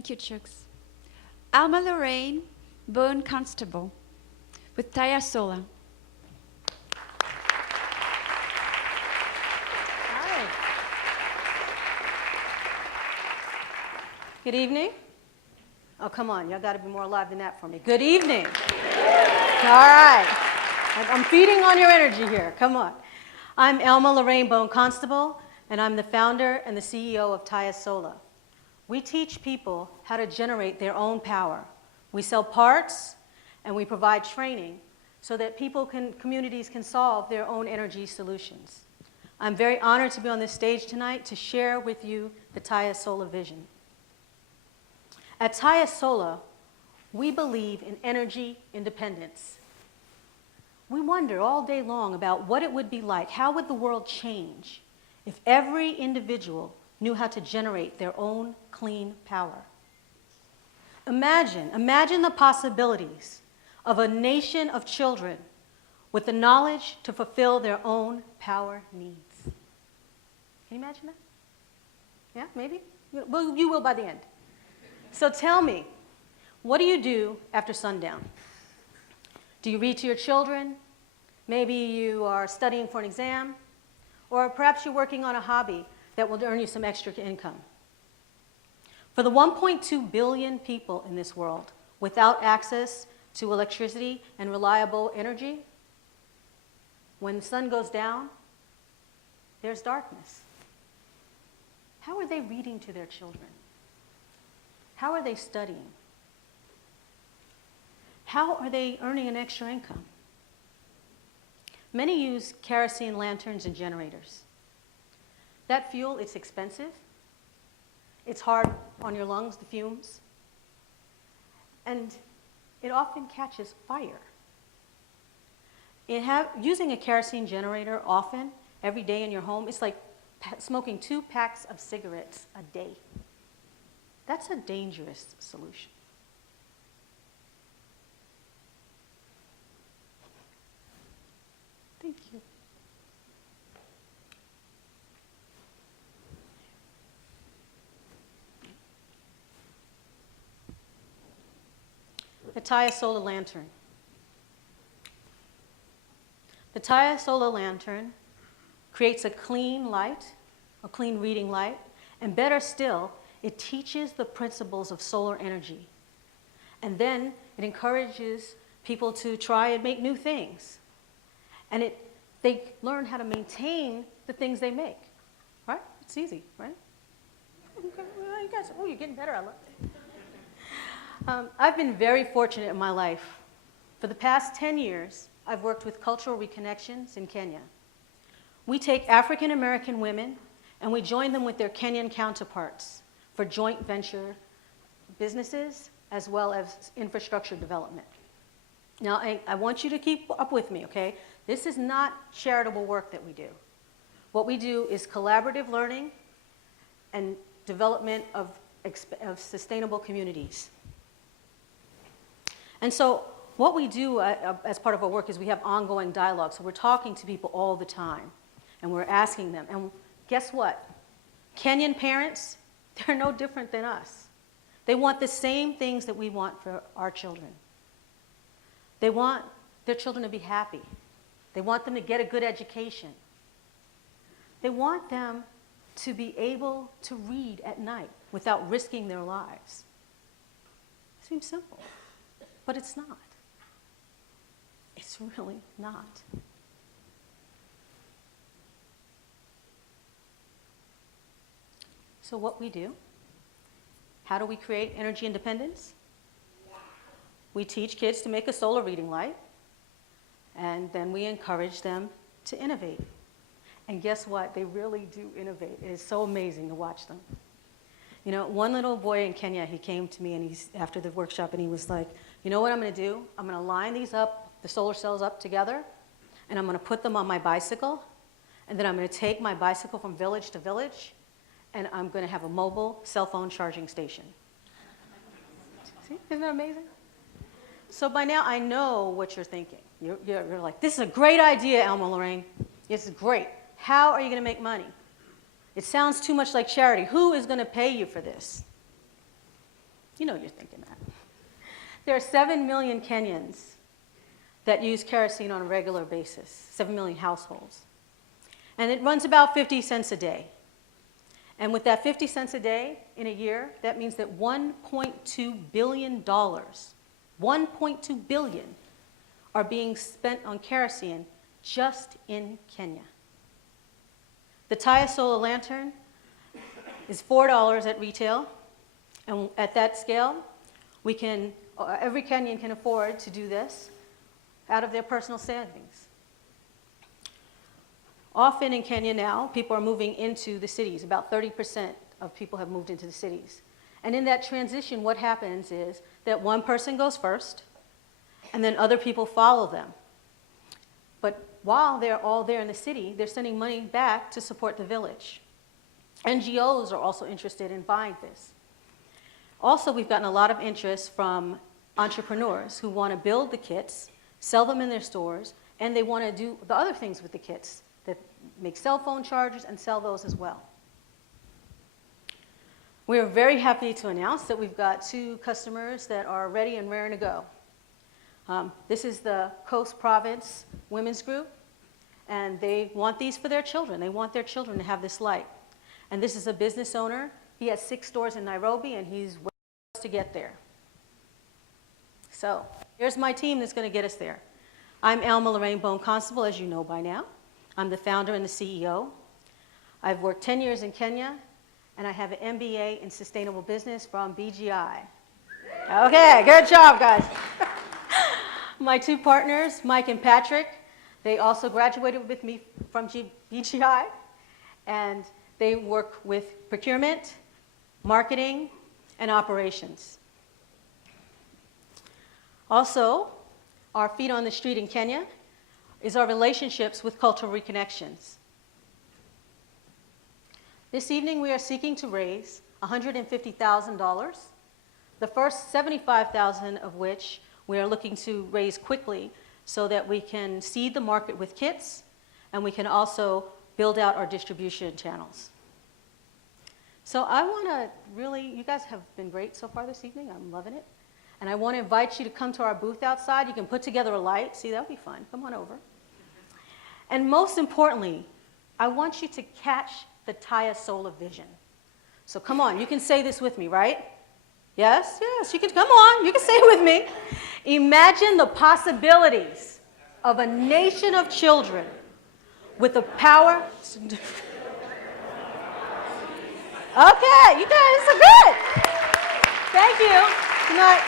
Thank you, Chucks. Alma Lorraine Bone Constable with TayaSola. Hi. Good evening. Oh, come on. Y'all got to be more alive than that for me. Good evening. All right. I'm feeding on your energy here. Come on. I'm Alma Lorraine Bone Constable, and I'm the founder and the CEO of TayaSola. We teach people how to generate their own power. We sell parts, and we provide training so that communities can solve their own energy solutions. I'm very honored to be on this stage tonight to share with you the TayaSola vision. At TayaSola, we believe in energy independence. We wonder all day long about what it would be like, how would the world change if every individual knew how to generate their own clean power. Imagine the possibilities of a nation of children with the knowledge to fulfill their own power needs. Can you imagine that? Yeah, maybe? Well, you will by the end. So tell me, what do you do after sundown? Do you read to your children? Maybe you are studying for an exam, or perhaps you're working on a hobby that will earn you some extra income. For the 1.2 billion people in this world without access to electricity and reliable energy, when the sun goes down, there's darkness. How are they reading to their children? How are they studying? How are they earning an extra income? Many use kerosene lanterns and generators. That fuel, it's expensive. It's hard on your lungs, the fumes. And it often catches fire. Using a kerosene generator often, every day in your home, it's like smoking 2 packs of cigarettes a day. That's a dangerous solution. Thank you. The TayaSola lantern. The TayaSola lantern creates a clean light, a clean reading light, and better still, it teaches the principles of solar energy. And then it encourages people to try and make new things. And they learn how to maintain the things they make, right? It's easy, right? You guys, you're getting better. I love it. I've been very fortunate in my life. For the past 10 years, I've worked with Cultural Reconnections in Kenya. We take African American women and we join them with their Kenyan counterparts for joint venture businesses as well as infrastructure development. Now, I want you to keep up with me, okay? This is not charitable work that we do. What we do is collaborative learning and development of sustainable communities. And so what we do as part of our work is we have ongoing dialogue. So we're talking to people all the time, and we're asking them. And guess what? Kenyan parents, they're no different than us. They want the same things that we want for our children. They want their children to be happy. They want them to get a good education. They want them to be able to read at night without risking their lives. It seems simple, but it's not. It's really not. So what we do, how do we create energy independence? We teach kids to make a solar reading light, and then we encourage them to innovate. And guess what? They really do innovate. It is so amazing to watch them. You know, one little boy in Kenya, he came to me and after the workshop, and he was like, you know what I'm going to do? I'm going to line these up, the solar cells up together, and I'm going to put them on my bicycle, and then I'm going to take my bicycle from village to village, and I'm going to have a mobile cell phone charging station. See? Isn't that amazing? So by now, I know what you're thinking. You're like, this is a great idea, Alma Lorraine. This is great. How are you going to make money? It sounds too much like charity. Who is going to pay you for this? You know you're thinking that. There are 7 million Kenyans that use kerosene on a regular basis, 7 million households. And it runs about 50 cents a day. And with that 50 cents a day in a year, that means that $1.2 billion, 1.2 billion, are being spent on kerosene just in Kenya. The TayaSola lantern is $4 at retail, and at that scale, every Kenyan can afford to do this out of their personal savings. Often in Kenya now, people are moving into the cities. About 30% of people have moved into the cities. And in that transition, what happens is that one person goes first, and then other people follow them. But while they're all there in the city, they're sending money back to support the village. NGOs are also interested in buying this. Also, we've gotten a lot of interest from entrepreneurs who want to build the kits, sell them in their stores, and they want to do the other things with the kits, that make cell phone chargers and sell those as well. We are very happy to announce that we've got 2 customers that are ready and raring to go. This is the Coast Province Women's Group, and they want these for their children. They want their children to have this light. And this is a business owner. He has 6 stores in Nairobi, and he's waiting for us to get there. So here's my team that's going to get us there. I'm Alma Lorraine Bone Constable, as you know by now. I'm the founder and the CEO. I've worked 10 years in Kenya, and I have an MBA in sustainable business from BGI. Okay, good job, guys. My 2 partners, Mike and Patrick, they also graduated with me from BGI, and they work with procurement, marketing, and operations. Also, our feet on the street in Kenya is our relationships with cultural reconnections. This evening, we are seeking to raise $150,000, the first $75,000 of which we are looking to raise quickly so that we can seed the market with kits, and we can also build out our distribution channels. So I want to really, you guys have been great so far this evening. I'm loving it. And I want to invite you to come to our booth outside. You can put together a light. See, that would be fun. Come on over. And most importantly, I want you to catch the TayaSola vision. So come on, you can say this with me, right? Yes, yes, you can, come on, you can say it with me. Imagine the possibilities of a nation of children with the power. Okay, you guys are good. Thank you. Good night.